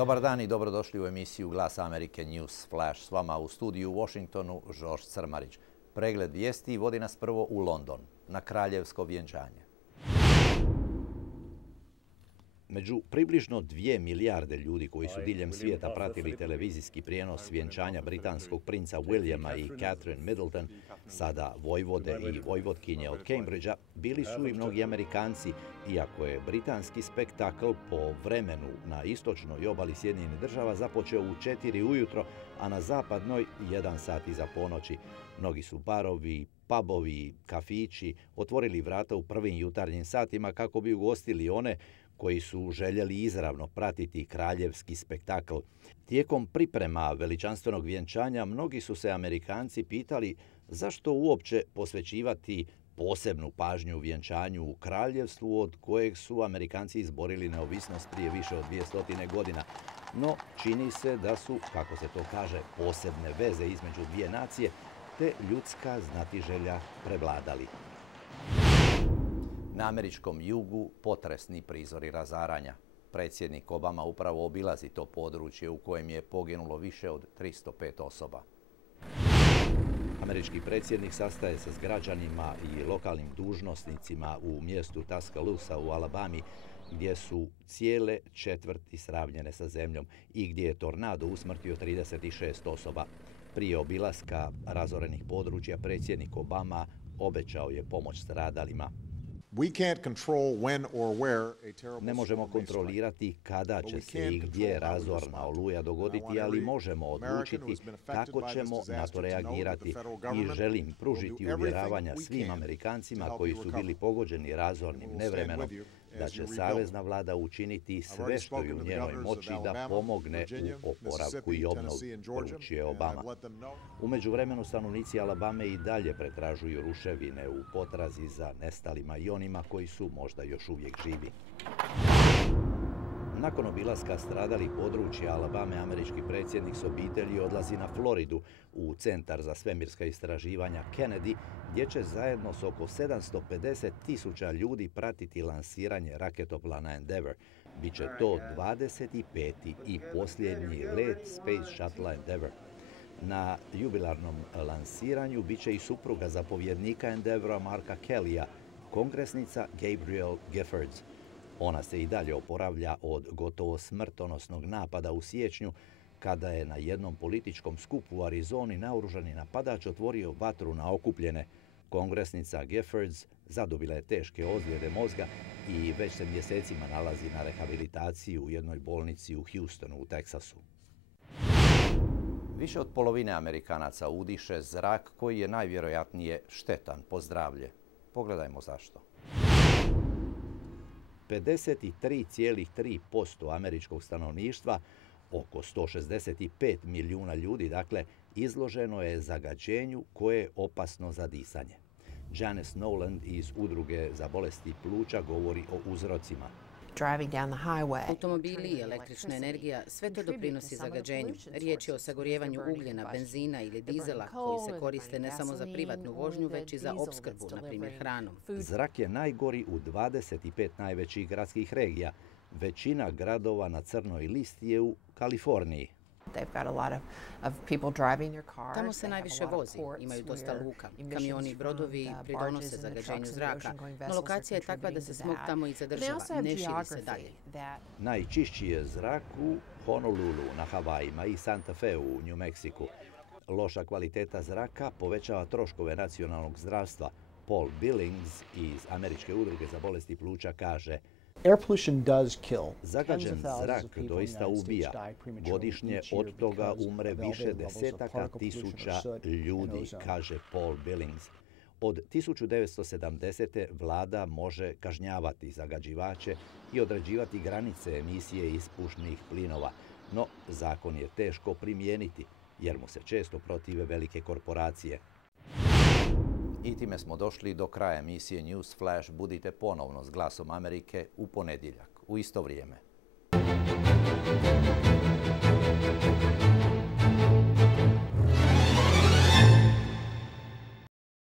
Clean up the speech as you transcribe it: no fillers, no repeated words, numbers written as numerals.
Dobar dan i dobrodošli u emisiju Glas Amerike News Flash. S vama u studiju u Washingtonu Žorž Crmarić. Pregled vijesti vodi nas prvo u London, na kraljevsko vjenčanje. Među približno 2 milijarde ljudi koji su diljem svijeta pratili televizijski prijenos vjenčanja britanskog princa Williama i Catherine Middleton, sada vojvode i vojvotkinje od Cambridgea, bili su i mnogi Amerikanci, iako je britanski spektakl po vremenu na istočnoj obali Sjedinjenih Država započeo u 4 ujutro, a na zapadnoj 1 sat iza ponoći. Mnogi su barovi, pubovi, kafići otvorili vrata u prvim jutarnjim satima kako bi ugostili one koji su željeli izravno pratiti kraljevski spektakl. Tijekom priprema veličanstvenog vjenčanja mnogi su se Amerikanci pitali zašto uopće posvećivati posebnu pažnju vjenčanju u kraljevstvu od kojeg su Amerikanci izborili neovisnost prije više od 200 godina. No, čini se da su, kako se to kaže, posebne veze između dvije nacije te ljudska znatiželja prevladali. Na američkom jugu potresni prizori razaranja. Predsjednik Obama upravo obilazi to područje u kojem je poginulo više od 305 osoba. Američki predsjednik sastaje se s građanima i lokalnim dužnosnicima u mjestu Tuscaloosa u Alabami, gdje su cijele četvrti sravnjene sa zemljom i gdje je tornado usmrtio 36 osoba. Prije obilaska razorenih područja predsjednik Obama obećao je pomoć stradalima. Ne možemo kontrolirati kada će se i gdje razorna oluja dogoditi, ali možemo odlučiti kako ćemo na to reagirati i želim pružiti uvjeravanja svim Amerikancima koji su bili pogođeni razornim nevremenom da će savezna vlada učiniti sve što je u njenoj moći da pomogne u oporavku i obnovi, poručio Obama. U međuvremenu stanovnici Alabame i dalje pretražuju ruševine u potrazi za nestalima i onima koji su možda još uvijek živi. Nakon obilaska stradalih područja Alabame, američki predsjednik s obitelji odlazi na Floridu u Centar za svemirska istraživanja Kennedy, gdje će zajedno s oko 750.000 ljudi pratiti lansiranje raketoplana Endeavour. Biće to 25. i posljednji let Space Shuttle Endeavour. Na jubilarnom lansiranju bit će i supruga zapovjednika Endeavoura Marka Kellya, kongresnica Gabrielle Giffords. Ona se i dalje oporavlja od gotovo smrtonosnog napada u siječnju, kada je na jednom političkom skupu u Arizoni naoružani napadač otvorio vatru na okupljene. Kongresnica Giffords zadobila je teške ozljede mozga i već se mjesecima nalazi na rehabilitaciji u jednoj bolnici u Houstonu u Teksasu. Više od polovine Amerikanaca udiše zrak koji je najvjerojatnije štetan po zdravlje. Pogledajmo zašto. 53,3% američkog stanovništva, oko 165 milijuna ljudi, dakle, izloženo je zagađenju koje je opasno za disanje. Janice Noland iz Udruge za bolesti pluća govori o uzrocima. Automobili i električna energija, sve to doprinosi zagađenju. Riječ je o sagorijevanju ugljena, benzina ili dizela koji se koriste ne samo za privatnu vožnju, već i za opskrbu, na primjer hranom. Zrak je najgori u 25 najvećih gradskih regija. Većina gradova na crnoj listi je u Kaliforniji. Tamo se najviše vozi, imaju dosta luka. Kamioni i brodovi pridonose zagađenju zraka, no lokacija je takva da se smog tamo i zadržava, ne širi se dalje. Najčišći je zrak u Honolulu na Havajima i Santa Fe u New Meksiku. Loša kvaliteta zraka povećava troškove nacionalnog zdravstva. Paul Billings iz Američke udruge za bolesti pluća kaže: zagađen zrak doista ubija. Godišnje od toga umre više desetaka tisuća ljudi, kaže Paul Billings. Od 1970. vlada može kažnjavati zagađivače i određivati granice emisije ispušnih plinova, no zakon je teško primijeniti jer mu se često protive velike korporacije. I time smo došli do kraja emisije News Flash. Budite ponovno s Glasom Amerike u ponedjeljak, u isto vrijeme.